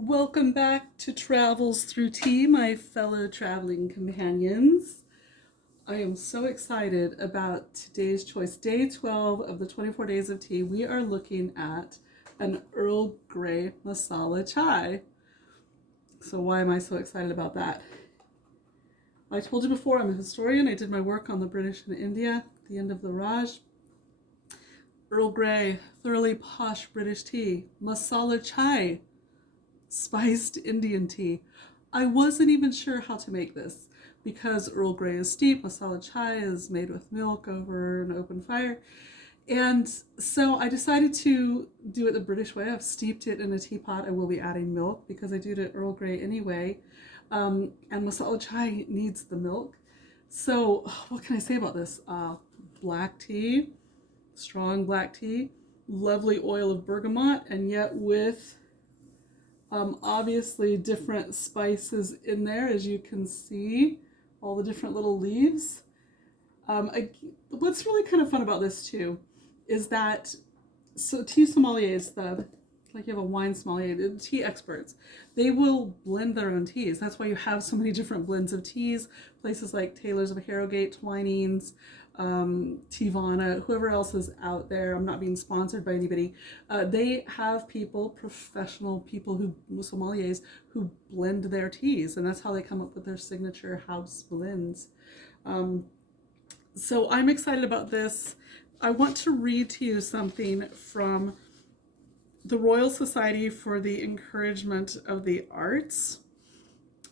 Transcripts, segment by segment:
Welcome back to Travels Through Tea, my fellow traveling companions. I am so excited about today's choice. Day 12 of the 24 Days of Tea, we are looking at an Earl Grey Masala chai. So why am I so excited about that? I told you before, I'm a historian. I did my work on the British in India at the end of the Raj. Earl Grey, thoroughly posh British tea. Masala chai, spiced Indian tea. I wasn't even sure how to make this because Earl Grey is steep, masala chai is made with milk over an open fire. And so I decided to do it the British way. I've steeped it in a teapot. I will be adding milk because I do it Earl Grey anyway. And masala chai needs the milk. So what can I say about this? Black tea, strong black tea, lovely oil of bergamot, and yet with obviously different spices in there, as you can see, all the different little leaves. What's really kind of fun about this too is that, so tea sommeliers, like you have a wine sommelier, the tea experts, they will blend their own teas. That's why you have so many different blends of teas. Places like Taylor's of Harrogate, Twinings, Tivana, whoever else is out there. I'm not being sponsored by anybody. They have people, professional people sommeliers, who blend their teas, and that's how they come up with their signature house blends. So I'm excited about this. I want to read to you something from the Royal Society for the Encouragement of the Arts,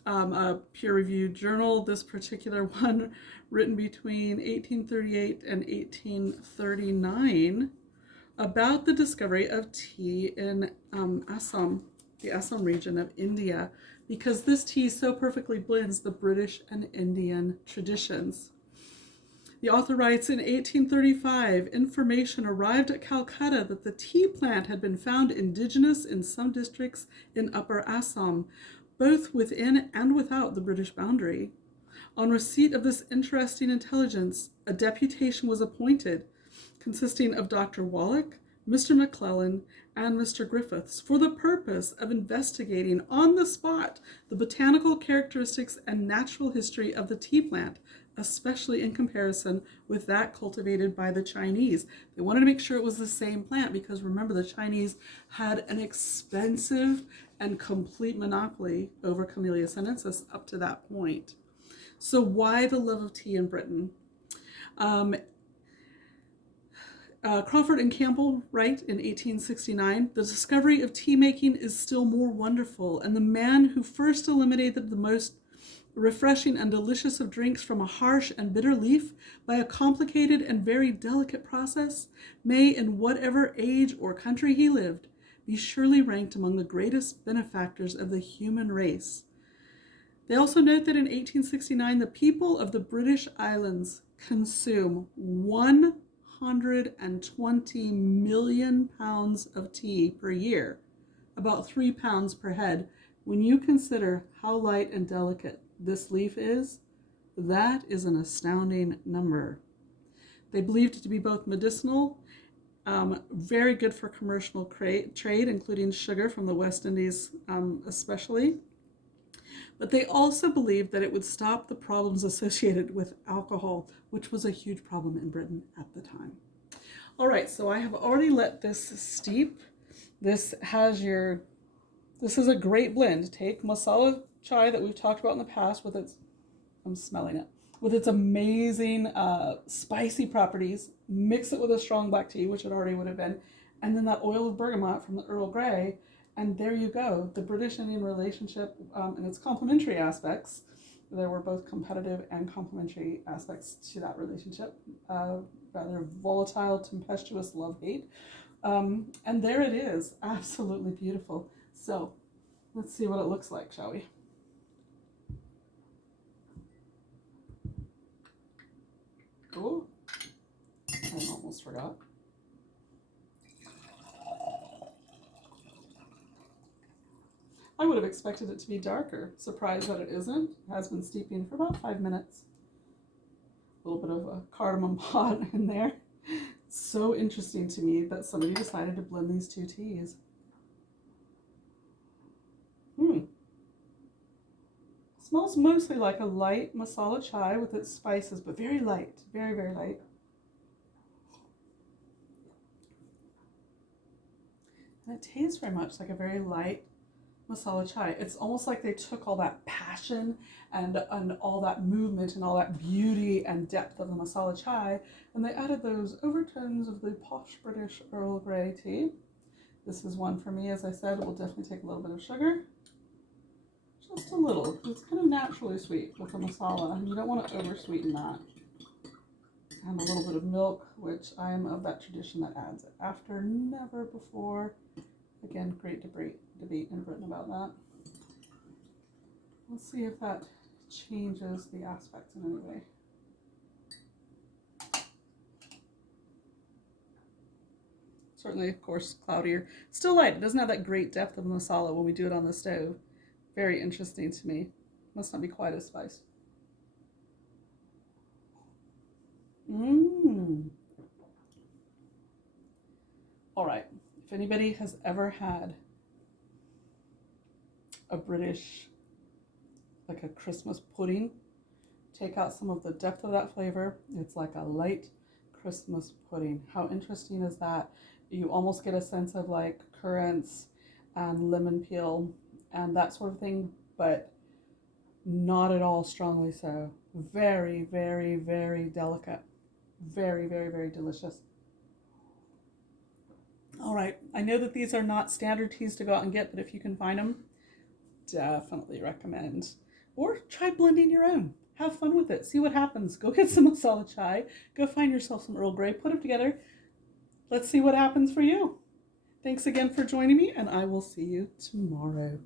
a peer-reviewed journal. This particular one written between 1838 and 1839 about the discovery of tea in Assam, the Assam region of India, because this tea so perfectly blends the British and Indian traditions. The author writes, in 1835, information arrived at Calcutta that the tea plant had been found indigenous in some districts in Upper Assam, both within and without the British boundary. On receipt of this interesting intelligence, a deputation was appointed, consisting of Dr. Wallach, Mr. McClellan, and Mr. Griffiths, for the purpose of investigating on the spot the botanical characteristics and natural history of the tea plant, especially in comparison with that cultivated by the Chinese. They wanted to make sure it was the same plant because remember, the Chinese had an expensive and complete monopoly over Camellia sinensis up to that point. So why the love of tea in Britain? Crawford and Campbell write in 1869, the discovery of tea making is still more wonderful, and the man who first eliminated the most refreshing and delicious of drinks from a harsh and bitter leaf by a complicated and very delicate process may, in whatever age or country he lived, be surely ranked among the greatest benefactors of the human race. They also note that in 1869, the people of the British Islands consume 120 million pounds of tea per year, about 3 pounds per head. When you consider how light and delicate this leaf is, that is an astounding number. They believed it to be both medicinal, very good for commercial trade, including sugar from the West Indies especially. But they also believed that it would stop the problems associated with alcohol, which was a huge problem in Britain at the time. All right, so I have already let this steep. This is a great blend. Take masala chai that we've talked about in the past with its, I'm smelling it, with its amazing spicy properties, mix it with a strong black tea, which it already would have been, and then that oil of bergamot from the Earl Grey, and there you go. The British-Indian relationship and its complementary aspects. There were both competitive and complementary aspects to that relationship. Rather volatile, tempestuous love-hate. And there it is, absolutely beautiful. So let's see what it looks like, shall we? Oh, I almost forgot. I would have expected it to be darker. Surprised that it isn't. It has been steeping for about 5 minutes. A little bit of a cardamom pot in there. So interesting to me that somebody decided to blend these two teas. Smells mostly like a light masala chai with its spices, but very light, very, very light. And it tastes very much like a very light masala chai. It's almost like they took all that passion and all that movement and all that beauty and depth of the masala chai, and they added those overtones of the posh British Earl Grey tea. This is one for me, as I said. It will definitely take a little bit of sugar. Just a little. It's kind of naturally sweet with the masala, and you don't want to over-sweeten that. And a little bit of milk, which I am of that tradition that adds it after, never before. Again, great debate in Britain about that. Let's see if that changes the aspects in any way. Certainly, of course, cloudier. Still light. It doesn't have that great depth of masala when we do it on the stove. Very interesting to me. Must not be quite as spiced. All right. If anybody has ever had a British, like a Christmas pudding, take out some of the depth of that flavor. It's like a light Christmas pudding. How interesting is that? You almost get a sense of like currants and lemon peel and that sort of thing, but not at all strongly so. Very, very, very delicate. Very, very, very delicious. All right, I know that these are not standard teas to go out and get, but if you can find them, definitely recommend. Or try blending your own. Have fun with it. See what happens. Go get some masala chai. Go find yourself some Earl Grey. Put them together. Let's see what happens for you. Thanks again for joining me, and I will see you tomorrow.